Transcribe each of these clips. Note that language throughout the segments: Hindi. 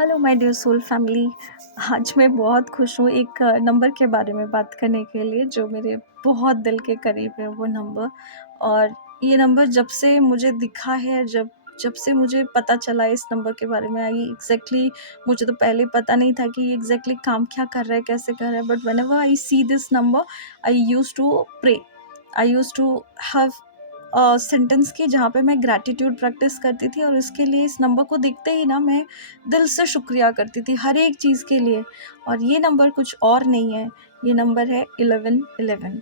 Hello my dear soul family. आज मैं बहुत खुश हूँ एक नंबर के बारे में बात करने के लिए जो मेरे बहुत दिल के करीब है वो नंबर। और ये नंबर जब से मुझे दिखा है, जब जब से मुझे पता चला इस नंबर के बारे में, आई एग्जैक्टली मुझे तो पहले पता नहीं था कि ये एग्जैक्टली काम क्या कर रहा है, कैसे कर रहा है। But whenever I see this number I use to pray, I use to have sentence की जहाँ पे मैं ग्रैटिट्यूड प्रैक्टिस करती थी, और इसके लिए इस नंबर को देखते ही ना मैं दिल से शुक्रिया करती थी हर एक चीज़ के लिए। और ये नंबर कुछ और नहीं है, ये नंबर है 1111।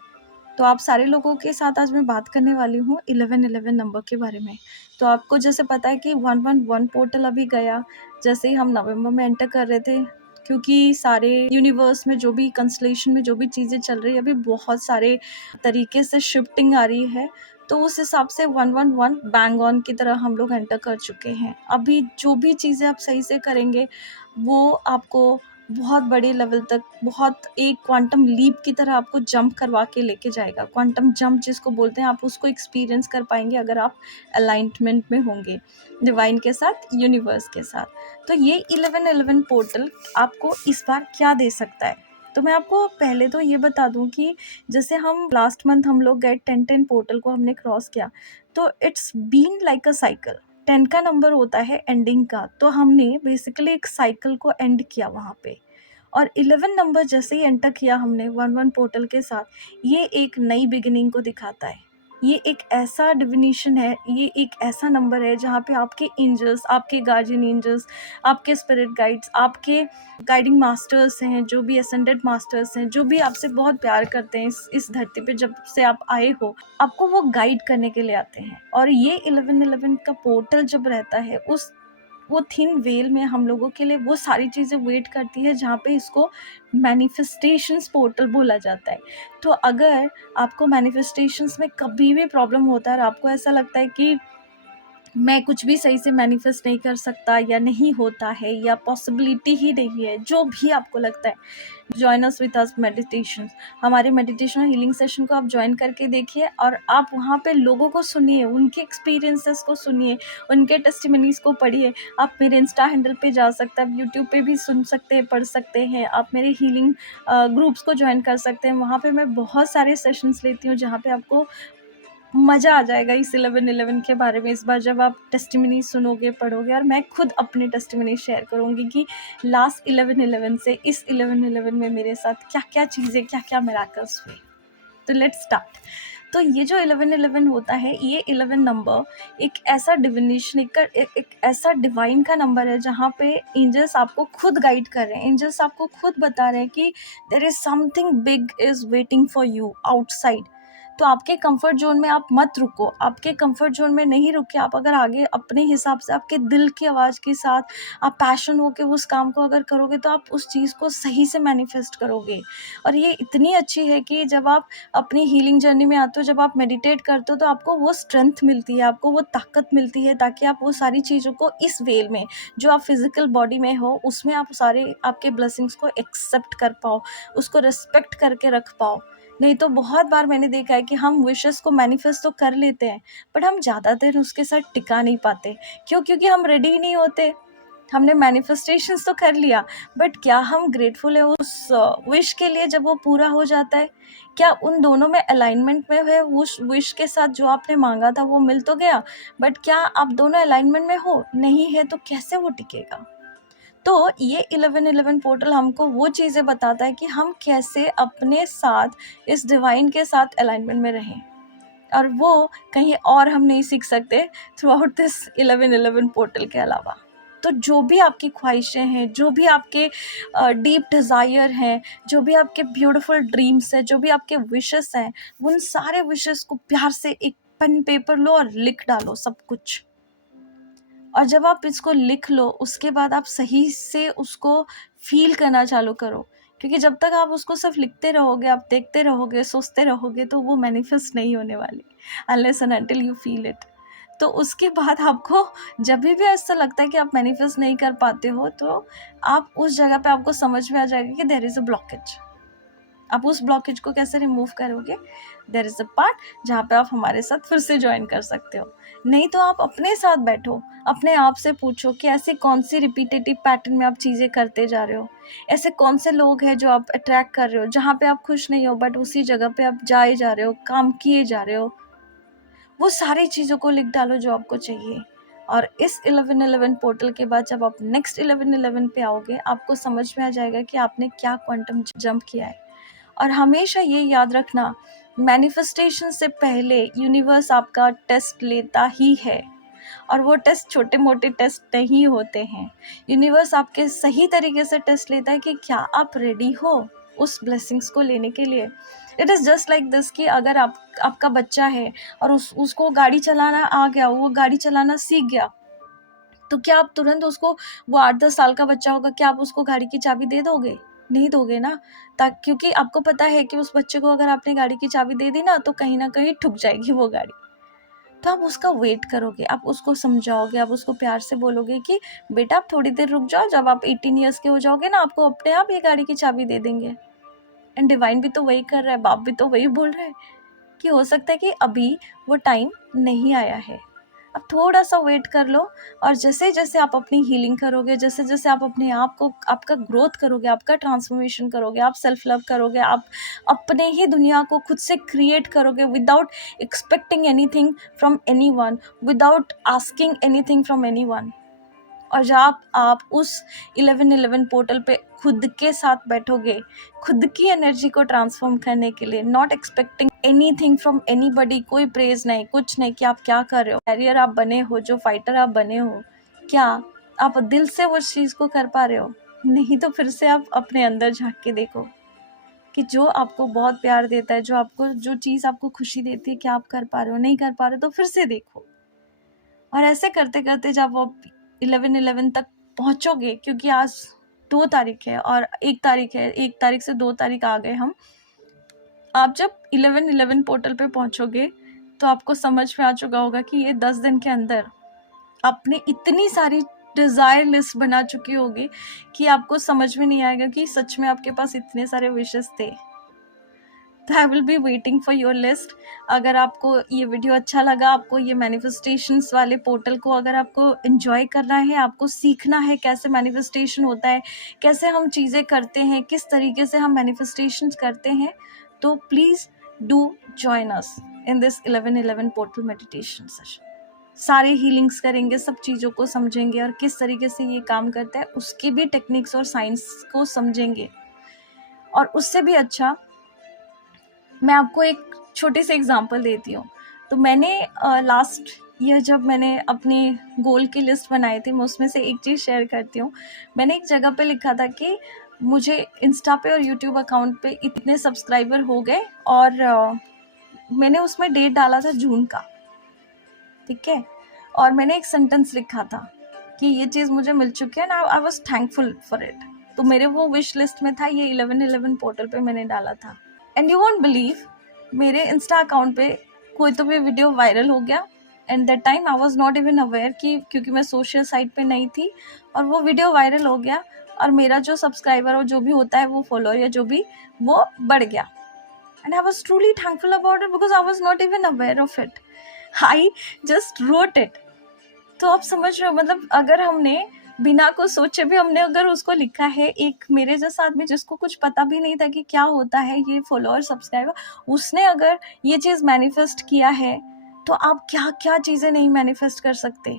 तो आप सारे लोगों के साथ आज मैं बात करने वाली हूँ 1111 नंबर के बारे में। तो आपको जैसे पता है कि 111 पोर्टल अभी गया, जैसे ही हम नवंबर में एंटर कर रहे थे, क्योंकि सारे यूनिवर्स में जो भी कंस्टलेशन में जो भी चीज़ें चल रही है, अभी बहुत सारे तरीके से शिफ्टिंग आ रही है। तो उस हिसाब से 111 बैंग ऑन की तरह हम लोग एंटर कर चुके हैं। अभी जो भी चीज़ें आप सही से करेंगे वो आपको बहुत बड़े लेवल तक, बहुत एक क्वांटम लीप की तरह आपको जंप करवा के लेके जाएगा। क्वांटम जंप जिसको बोलते हैं, आप उसको एक्सपीरियंस कर पाएंगे अगर आप अलाइनमेंट में होंगे डिवाइन के साथ, यूनिवर्स के साथ। तो ये 1111 पोर्टल आपको इस बार क्या दे सकता है, तो मैं आपको पहले तो ये बता दूं कि जैसे हम लास्ट मंथ हम लोग गए 10-10 पोर्टल को हमने क्रॉस किया, तो it's been like a cycle. 10 का नंबर होता है एंडिंग का, तो हमने बेसिकली एक साइकिल को एंड किया वहाँ पे। और 11 नंबर जैसे ही एंटर किया हमने 11 पोर्टल के साथ, ये एक नई बिगिनिंग को दिखाता है। ये एक ऐसा डिविनेशन है, ये एक ऐसा नंबर है जहाँ पे आपके एंजल्स, आपके गार्जियन एंजल्स, आपके स्पिरिट गाइड्स, आपके गाइडिंग मास्टर्स हैं, जो भी असेंडेड मास्टर्स हैं, जो भी आपसे बहुत प्यार करते हैं, इस धरती पे जब से आप आए हो, आपको वो गाइड करने के लिए आते हैं। और ये 1111 का पोर्टल जब रहता है, उस वो थिन वेल में हम लोगों के लिए वो सारी चीज़ें वेट करती है, जहाँ पे इसको मैनिफेस्टेशंस पोर्टल बोला जाता है। तो अगर आपको मैनिफेस्टेशंस में कभी भी प्रॉब्लम होता है और आपको ऐसा लगता है कि मैं कुछ भी सही से मैनिफेस्ट नहीं कर सकता, या नहीं होता है, या पॉसिबिलिटी ही नहीं है, जो भी आपको लगता है, join us with us meditation. हमारे मेडिटेशन और हीलिंग सेशन को आप ज्वाइन करके देखिए, और आप वहाँ पे लोगों को सुनिए, उनके एक्सपीरियंसेस को सुनिए, उनके टेस्टिमनीज को पढ़िए। आप मेरे इंस्टा हैंडल पे जा सकते हैं, आप यूट्यूब पे भी सुन सकते हैं, पढ़ सकते हैं। आप मेरे हीलिंग ग्रुप्स को ज्वाइन कर सकते हैं, वहाँ पे मैं बहुत सारे सेशंस लेती हूँ जहाँ पे आपको मज़ा आ जाएगा इस 1111 के बारे में। इस बार जब आप टेस्टिमनी सुनोगे, पढ़ोगे, और मैं खुद अपने टेस्टिमनी शेयर करूँगी कि लास्ट 1111 से इस 1111 में मेरे साथ क्या-क्या चीज़ें, क्या-क्या मिरेकल्स हुए। तो लेट्स स्टार्ट। तो ये जो 1111 होता है, ये 11 नंबर एक ऐसा डिविनेशन, एक ऐसा डिवाइन का नंबर है जहाँ पे एंजल्स आपको खुद गाइड कर रहे हैं। एंजल्स आपको खुद बता रहे हैं कि there is something big is waiting for you outside. तो आपके कंफर्ट जोन में आप मत रुको, आपके कंफर्ट जोन में नहीं रुके। आप अगर आगे अपने हिसाब से, आपके दिल की आवाज़ के साथ, आप पैशन होके उस काम को अगर करोगे, तो आप उस चीज़ को सही से मैनिफेस्ट करोगे। और ये इतनी अच्छी है कि जब आप अपनी हीलिंग जर्नी में आते हो, जब आप मेडिटेट करते हो, तो आपको वो स्ट्रेंथ मिलती है, आपको वो ताकत मिलती है, ताकि आप वो सारी चीज़ों को इस वेल में, जो आप फिजिकल बॉडी में हो, उसमें आप सारे आपके ब्लेसिंग्स को एक्सेप्ट कर पाओ, उसको रिस्पेक्ट करके रख पाओ। नहीं तो बहुत बार मैंने देखा है कि हम विशेस को मैनिफेस्ट तो कर लेते हैं, बट हम ज़्यादा देर उसके साथ टिका नहीं पाते। क्यों? क्योंकि हम रेडी ही नहीं होते। हमने मैनिफेस्टेशंस तो कर लिया, बट क्या हम ग्रेटफुल है उस विश के लिए जब वो पूरा हो जाता है? क्या उन दोनों में अलाइनमेंट में है? उस विश के साथ जो आपने मांगा था वो मिल तो गया, बट क्या आप दोनों अलाइनमेंट में हो? नहीं है, तो कैसे वो टिकेगा? तो ये 1111 पोर्टल हमको वो चीज़ें बताता है कि हम कैसे अपने साथ, इस डिवाइन के साथ अलाइनमेंट में रहें। और वो कहीं और हम नहीं सीख सकते थ्रू आउट दिस 1111 पोर्टल के अलावा। तो जो भी आपकी ख्वाहिशें हैं, जो भी आपके डीप डिज़ायर हैं, जो भी आपके ब्यूटीफुल ड्रीम्स हैं, जो भी आपके विशेस हैं, उन सारे विशेस को प्यार से एक पेन पेपर लो और लिख डालो सब कुछ। और जब आप इसको लिख लो, उसके बाद आप सही से उसको फ़ील करना चालू करो, क्योंकि जब तक आप उसको सिर्फ लिखते रहोगे, आप देखते रहोगे, सोचते रहोगे, तो वो मैनिफेस्ट नहीं होने वाली, unless and until you feel it. तो उसके बाद आपको जब भी ऐसा लगता है कि आप मैनिफेस्ट नहीं कर पाते हो, तो आप उस जगह पे आपको समझ में आ जाएगा कि देयर इज़ अ ब्लॉकेज। आप उस ब्लॉकेज को कैसे रिमूव करोगे? देयर इज़ अ पार्ट जहाँ पे आप हमारे साथ फिर से ज्वाइन कर सकते हो। नहीं तो आप अपने साथ बैठो, अपने आप से पूछो कि ऐसी कौन-सी रिपीटेटिव पैटर्न में आप चीज़ें करते जा रहे हो? ऐसे कौन से लोग हैं जो आप अट्रैक्ट कर रहे हो, जहाँ पे आप खुश नहीं हो बट उसी जगह पे आप जाए जा रहे हो, काम किए जा रहे हो? वो सारी चीज़ों को लिख डालो जो आपको चाहिए। और इस 11-11 पोर्टल के बाद जब आप नेक्स्ट 11-11 पे आओगे, आपको समझ में आ जाएगा कि आपने क्या क्वांटम जंप किया है। और हमेशा ये याद रखना, मैनिफेस्टेशन से पहले यूनिवर्स आपका टेस्ट लेता ही है, और वो टेस्ट छोटे-मोटे टेस्ट नहीं होते हैं। यूनिवर्स आपके सही तरीके से टेस्ट लेता है कि क्या आप रेडी हो उस ब्लेसिंग्स को लेने के लिए। It is just like this कि अगर आपका बच्चा है और उसको गाड़ी चलाना आ गया, वो गाड़ी चलाना सीख गया, तो क्या आप तुरंत उसको, वो 8-10 साल का बच्चा होगा, क्या आप उसको गाड़ी की चाबी दे दोगे? नहीं दोगे ना। क्योंकि आपको पता है कि उस बच्चे को अगर आपने गाड़ी की चाबी दे दी ना, तो कहीं न कहीं ठुक जाएगी वो गाड़ी। तो आप उसका वेट करोगे, आप उसको समझाओगे, आप उसको प्यार से बोलोगे कि बेटा आप थोड़ी देर रुक जाओ, जब आप 18 ईयर्स के हो जाओगे ना, आपको अपने आप ये गाड़ी की चाबी दे देंगे। एंड डिवाइन भी तो वही कर रहा है, बाप भी तो वही बोल रहा है कि हो सकता है कि अभी वो टाइम नहीं आया है। अब थोड़ा-सा वेट कर लो, और जैसे-जैसे आप अपनी हीलिंग करोगे, जैसे-जैसे आप अपने आप को, आपका ग्रोथ करोगे, आपका ट्रांसफॉर्मेशन करोगे, आप सेल्फ लव करोगे, आप अपने ही दुनिया को खुद से क्रिएट करोगे without expecting anything from anyone, without asking anything from anyone. और जब आप उस 11-11 पोर्टल पे खुद के साथ बैठोगे, खुद की एनर्जी को ट्रांसफॉर्म करने के लिए, not expecting anything from anybody, कोई प्रेज नहीं, कुछ नहीं कि आप क्या कर रहे हो, कैरियर आप बने हो, जो फाइटर आप बने हो, क्या आप दिल से उस चीज़ को कर पा रहे हो? नहीं तो फिर से आप अपने अंदर झाँक के देखो कि जो आपको बहुत प्यार देता है, जो चीज़ आपको खुशी देती है, क्या आप कर पा रहे हो? नहीं कर पा रहे हो तो फिर से देखो। और ऐसे करते-करते जब आप 11-11 तक पहुँचोगे, क्योंकि आज 2 तारीख है और 1 तारीख है, 1 तारीख से 2 तारीख आ गए हम। आप जब 11-11 पोर्टल पे पहुँचोगे, तो आपको समझ में आ चुका होगा कि ये 10 दिन के अंदर आपने इतनी सारी डिज़ायर लिस्ट बना चुकी होगी कि आपको समझ में नहीं आएगा कि सच में आपके पास इतने सारे विशेज़ थे। तो I will be waiting for your list. अगर आपको ये वीडियो अच्छा लगा, आपको ये मैनिफेस्टेशंस वाले पोर्टल को अगर आपको एंजॉय करना है, आपको सीखना है कैसे मैनिफेस्टेशन होता है, कैसे हम चीज़ें करते हैं, किस तरीके से हम मैनिफेस्टेशंस करते हैं, तो please do join us in this 11-11 portal meditation session. सारे हीलिंग्स करेंगे, सब चीज़ों को समझेंगे और किस तरीके से ये काम करता है, उसकी भी टेक्निक्स और साइंस को समझेंगे। और उससे भी अच्छा, मैं आपको एक छोटी सी एग्जांपल देती हूँ। तो मैंने लास्ट ईयर जब मैंने अपनी गोल की लिस्ट बनाई थी, मैं उसमें से एक चीज़ शेयर करती हूँ। मैंने एक जगह पे लिखा था कि मुझे इंस्टा पे और यूट्यूब अकाउंट पे इतने सब्सक्राइबर हो गए, और मैंने उसमें डेट डाला था जून का, ठीक है। और मैंने एक सेंटेंस लिखा था कि ये चीज़ मुझे मिल चुकी है ना, I was thankful for it. तो मेरे वो विश लिस्ट में था, ये 11-11 पोर्टल पे मैंने डाला था। एंड यू वोंट बिलीव, मेरे इंस्टा अकाउंट पे कोई तो भी वीडियो वायरल हो गया। And that time I was not even aware कि, क्योंकि मैं सोशल साइट पे नहीं थी, और वो वीडियो वायरल हो गया, और मेरा जो सब्सक्राइबर और जो भी होता है, वो फॉलोअर या जो भी, वो बढ़ गया। And I was truly thankful about it because I was not even aware of it. I just wrote it. तो आप समझ रहे हो, मतलब अगर हमने बिना कुछ सोचे भी हमने अगर उसको लिखा है, एक मेरे जैसा आदमी जिसको कुछ पता भी नहीं था कि क्या होता है ये फॉलोअर सब्सक्राइबर, उसने अगर ये चीज़ मैनिफेस्ट किया है, तो आप क्या क्या चीज़ें नहीं मैनिफेस्ट कर सकते।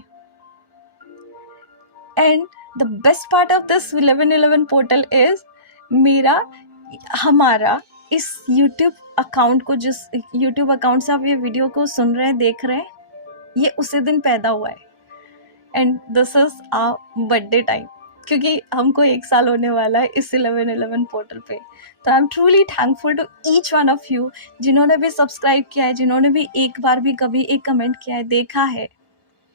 And the best part of this 11-11 portal is, मेरा हमारा इस यूट्यूब अकाउंट को, जिस यूट्यूब अकाउंट से आप ये वीडियो को सुन रहे हैं, देख रहे हैं, ये उसी दिन पैदा हुआ है। And this is a birthday time, क्योंकि हमको 1 साल होने वाला है इस 11-11 पोर्टल पे। तो I am truly thankful to each one of you, जिन्होंने भी सब्सक्राइब किया है, जिन्होंने भी एक बार भी कभी एक कमेंट किया है, देखा है,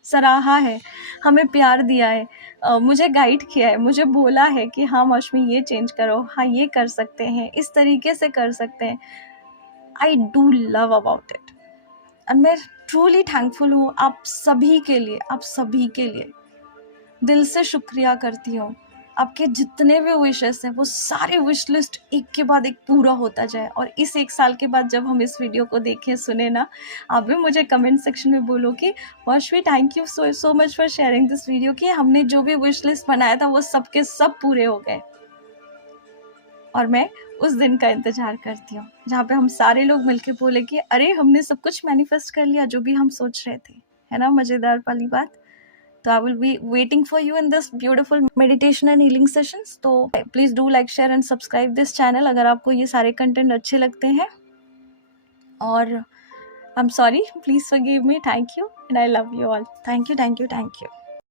सराहा है, हमें प्यार दिया है, मुझे गाइड किया है, मुझे बोला है कि हाँ मौसमी ये चेंज करो, हाँ ये कर सकते हैं, इस तरीके से कर सकते हैं। I do love about it. और मैं ट्रूली थैंकफुल हूँ आप सभी के लिए, आप सभी के लिए दिल से शुक्रिया करती हूँ। आपके जितने भी विशेस हैं वो सारे विश लिस्ट एक के बाद एक पूरा होता जाए। और इस 1 साल के बाद जब हम इस वीडियो को देखें, सुने ना, आप भी मुझे कमेंट सेक्शन में बोलो कि वाशवी thank you so much for sharing this video, कि हमने जो भी विश लिस्ट बनाया था वो सब के सब पूरे हो गए। और मैं उस दिन का इंतजार करती हूँ जहाँ पे हम सारे लोग मिलके बोले कि अरे हमने सब कुछ मैनिफेस्ट कर लिया जो भी हम सोच रहे थे, है ना मजेदार वाली बात। तो I will be waiting for you in this beautiful meditation and healing sessions. तो please do like, share and subscribe this channel अगर आपको ये सारे कंटेंट अच्छे लगते हैं। और I am sorry, please forgive me, thank you and I love you all. Thank you, thank you, thank you.